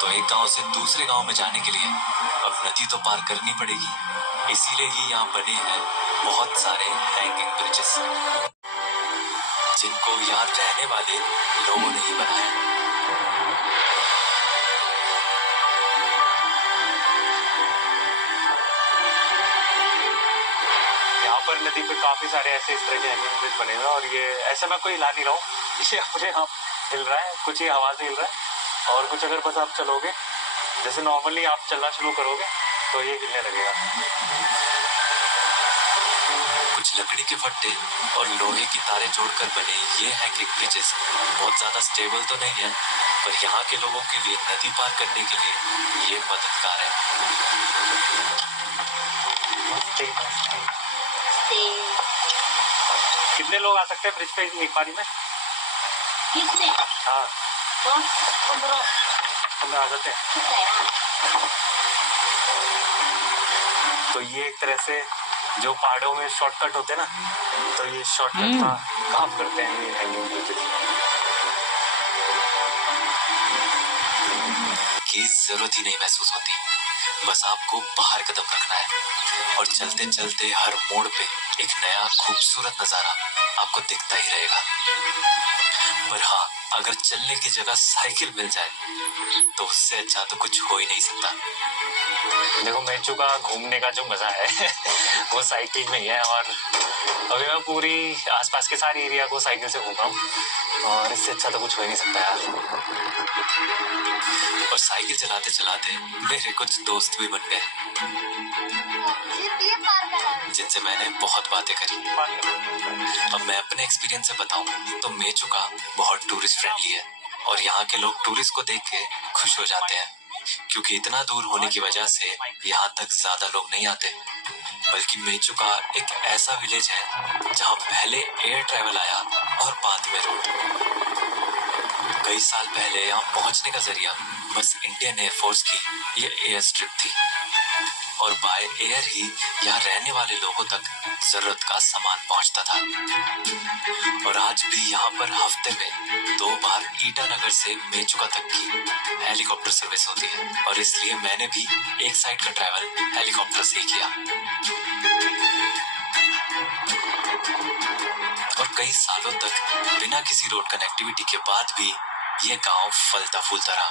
तो एक गांव से दूसरे गांव में जाने के लिए अब नदी तो पार करनी पड़ेगी। इसीलिए ही यहाँ बने हैं बहुत सारे हैंगिंग ब्रिजेस, जिनको यहाँ रहने वाले लोगों ने ही बनाया। यहाँ पर नदी पे काफी सारे ऐसे इस तरह के हैंगिंग ब्रिज बने हुए हैं और ये ऐसे मैं कोई हिला नहीं रहा हूँ, ये अपने आप हिल रहा है, कुछ ही हवा से हिल रहा है और कुछ अगर बस आप चलोगे जैसे नॉर्मली आप चलना शुरू करोगे तो ये हिलने लगेगा। कुछ लकड़ी के फट्टे और लोहे की तारें जोड़कर बने ये हैंगिंग ब्रिजेस बहुत ज्यादा स्टेबल तो नहीं है, पर यहाँ के लोगों के लिए नदी पार करने के लिए ये मददगार है। कितने लोग आ सकते हैं ब्रिज पे एक बारी में? कितने? हाँ 15 आ जाते हैं। तो ये एक तरह से जो पहाड़ों में शॉर्टकट होते हैं ना, तो ये शॉर्टकट का काम करते हैं ये हैंगिंग ब्रिजेस। की जरूरत ही नहीं महसूस होती, बस आपको बाहर कदम रखना है और चलते चलते हर मोड़ पे एक नया खूबसूरत नजारा आपको दिखता ही रहेगा। पर हाँ, अगर चलने की जगह साइकिल मिल जाए तो उससे अच्छा तो कुछ हो ही नहीं सकता। देखो मेचू का घूमने का जो मजा है वो साइकिल में ही है और अभी मैं पूरी आसपास के सारे एरिया को साइकिल से घूम रहा हूँ और इससे अच्छा तो कुछ हो ही नहीं सकता यार। और साइकिल चलाते चलाते मेरे कुछ दोस्त भी बन गए, जिनसे मैंने बहुत बातें करी। अब मैं अपने एक्सपीरियंस से बताऊं तो मेचुका बहुत टूरिस्ट फ्रेंडली है और यहाँ के लोग टूरिस्ट को देख के खुश हो जाते हैं, क्योंकि इतना दूर होने की वजह से यहाँ तक ज्यादा लोग नहीं आते। बल्कि मेचुका एक ऐसा विलेज है जहाँ पहले एयर ट्रैवल आया और बाद में रोड। कई साल पहले यहाँ पहुंचने का जरिया बस इंडियन एयरफोर्स की ये एयर स्ट्रिप थी और बाय एयर ही यहाँ रहने वाले लोगों तक जरूरत का सामान पहुंचता था। और आज भी यहाँ पर हफ्ते में 2 बार ईटानगर से मेचुका तक की हेलीकॉप्टर सर्विस होती है और इसलिए मैंने भी एक साइड का ट्रैवल हेलीकॉप्टर से ही किया। और कई सालों तक बिना किसी रोड कनेक्टिविटी के बाद भी ये गांव फलता फूलता रहा,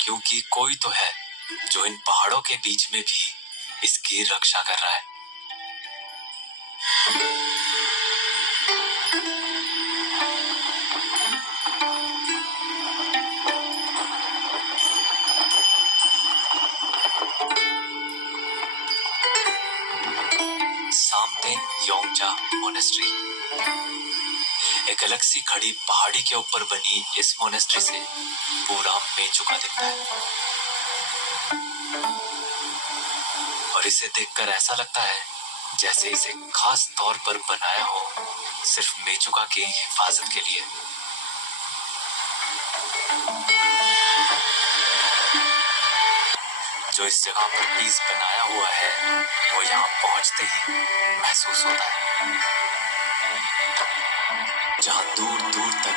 क्योंकि कोई तो है जो इन पहाड़ों के बीच में भी इसकी रक्षा कर रहा है। सामतेन योंगजा मोनेस्ट्री, एक अलग सी खड़ी पहाड़ी के ऊपर बनी इस मोनेस्ट्री से पूरा मेचुका दिखता है और इसे देखकर ऐसा लगता है जैसे इसे खास तौर पर बनाया हो सिर्फ मेचुका की हिफाजत के लिए। जो इस जगह पर पीस बनाया हुआ है वो यहाँ पहुंचते ही महसूस होता है, जहाँ दूर दूर तक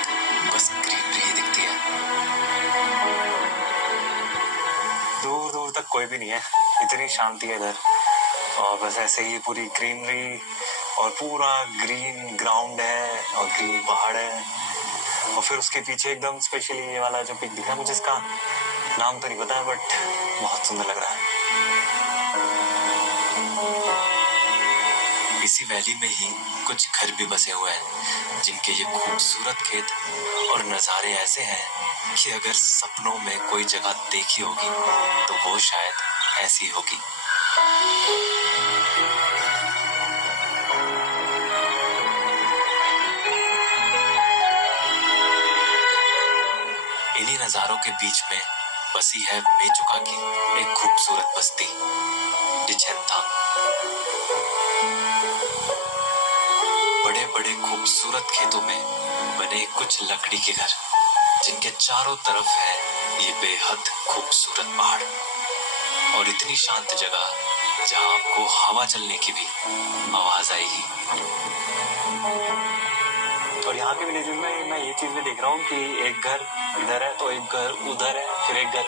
बस ग्रीनरी ही दिखती है। दूर दूर तक कोई भी नहीं है, इतनी शांति है इधर और बस ऐसे ही पूरी ग्रीनरी और पूरा ग्रीन ग्राउंड है और ग्रीन पहाड़ है और फिर उसके पीछे एकदम स्पेशली ये वाला जो पिक दिख रहा है, मुझे इसका नाम तो नहीं पता बट बहुत सुंदर लग रहा है। इसी वैली में ही कुछ घर भी बसे हुए हैं, जिनके ये खूबसूरत खेत और नज़ारे ऐसे हैं कि अगर सपनों में कोई जगह देखी होगी तो वो शायद ऐसी होगी। इन्हीं नज़ारों के बीच में बसी है मेचुका की एक खूबसूरत बस्ती डिचेंथांग। बड़े बड़े खूबसूरत खेतों में बने कुछ लकड़ी के घर, जिनके चारों तरफ है ये बेहद खूबसूरत पहाड़ और इतनी शांत जगह जहां आपको हवा चलने की भी आवाज आएगी। और यहाँ के विलेज में मैं ये चीज भी देख रहा हूँ कि एक घर इधर है तो एक घर उधर है फिर एक घर